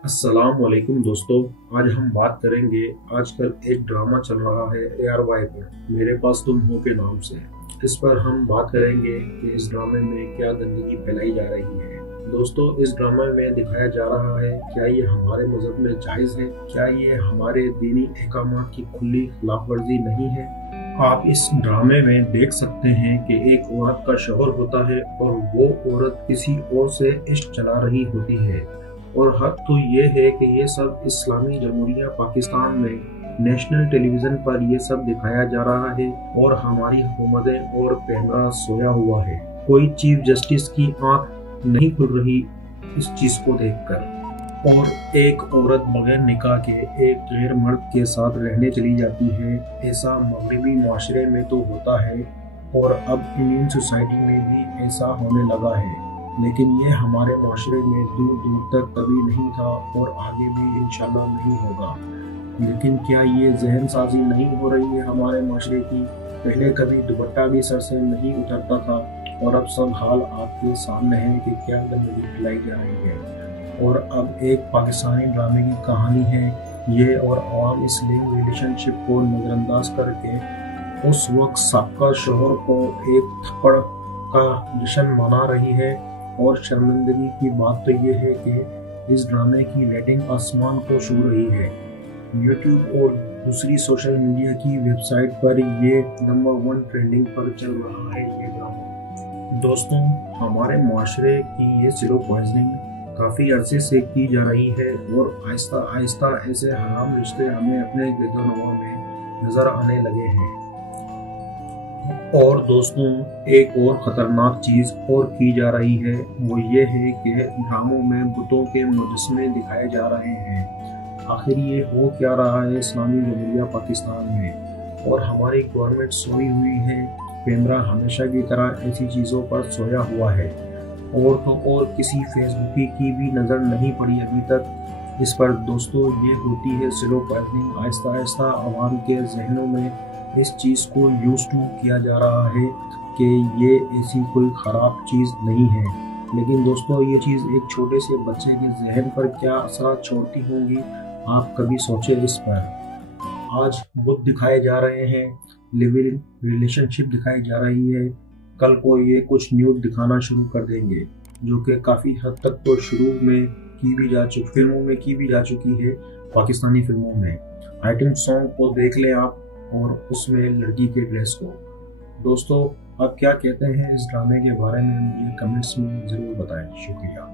अस्सलाम वालेकुम दोस्तों। आज हम बात करेंगे, आजकल एक ड्रामा चल रहा है ARY पर, मेरे पास तुम हो के नाम से। इस पर हम बात करेंगे कि इस ड्रामे में क्या गंदगी फैलाई जा रही है। दोस्तों, इस ड्रामे में दिखाया जा रहा है, क्या ये हमारे मजहब में जायज है? क्या ये हमारे दीनी अहकामात की खुली खिलाफ वर्जी नहीं है? आप इस ड्रामे में देख सकते हैं कि एक औरत का शौहर होता है और वो औरत किसी और से इश्क चला रही होती है। और हद तो ये है कि ये सब इस्लामी जमहूरिया पाकिस्तान में नेशनल टेलीविजन पर ये सब दिखाया जा रहा है और हमारी हुकूमतें और कैमरा सोया हुआ है। कोई चीफ जस्टिस की आंख नहीं खुल रही इस चीज को देखकर। और एक औरत बगैर निकाह के एक गैर मर्द के साथ रहने चली जाती है। ऐसा मगरबी माशरे में तो होता है और अब इंडियन सोसाइटी में भी ऐसा होने लगा है, लेकिन ये हमारे माशरे में दूर दूर तक कभी नहीं था और आगे भी इंशाल्लाह नहीं होगा। लेकिन क्या ये जहन साजी नहीं हो रही है हमारे माशरे की? पहले कभी दुपट्टा भी सर से नहीं उतरता था और अब सब हाल आपके सामने है कि क्या गंदगी फैलाई जा रही है। और अब एक पाकिस्तानी ड्रामे की कहानी है ये, और आवाम इस लिंग रिलेशनशिप को नज़रअंदाज करके उस वक्त साबका शोहर को एक थप्पड़ का जश्न मना रही है। और शर्मिंदगी की बात तो ये है कि इस ड्रामे की रेटिंग आसमान को छू रही है। यूट्यूब और दूसरी सोशल मीडिया की वेबसाइट पर ये नंबर 1 ट्रेंडिंग पर चल रहा है ये ड्रामा। दोस्तों, हमारे माशरे की ये स्लो पॉइजनिंग काफ़ी अरसे से की जा रही है और आहिस्ता आहिस्ता ऐसे हराम रिश्ते हमें अपने गिरदोनवा में नज़र आने लगे हैं। और दोस्तों, एक और ख़तरनाक चीज़ और की जा रही है, वो ये है कि ड्रामों में बुतों के मुजस्मे दिखाए जा रहे हैं। आखिर ये हो क्या रहा है इस्लामी जमहूरिया पाकिस्तान में? और हमारी गवर्नमेंट सोई हुई है, कैमरा हमेशा की तरह ऐसी चीज़ों पर सोया हुआ है। और तो और किसी फेसबुकी की भी नज़र नहीं पड़ी अभी तक इस पर। दोस्तों, ये होती है स्लो पॉइजनिंग। आहिस्ता आहिस्ता आवाम के जहनों में इस चीज़ को यूज टू किया जा रहा है कि ये ऐसी कोई ख़राब चीज़ नहीं है। लेकिन दोस्तों, ये चीज़ एक छोटे से बच्चे के जहन पर क्या असर छोड़ती होंगी, आप कभी सोचे इस पर। आज बुत दिखाए जा रहे हैं, लिव इन रिलेशनशिप दिखाई जा रही है, कल को ये कुछ न्यूड दिखाना शुरू कर देंगे, जो कि काफ़ी हद तक तो शुरू में की भी जा चुकी, फिल्मों में की भी जा चुकी है। पाकिस्तानी फिल्मों में आइटम सॉन्ग को देख लें आप, और उसमें लड़की के ड्रेस को। दोस्तों, आप क्या कहते हैं इस ड्रामे के बारे में? मुझे कमेंट्स में ज़रूर बताएं। शुक्रिया।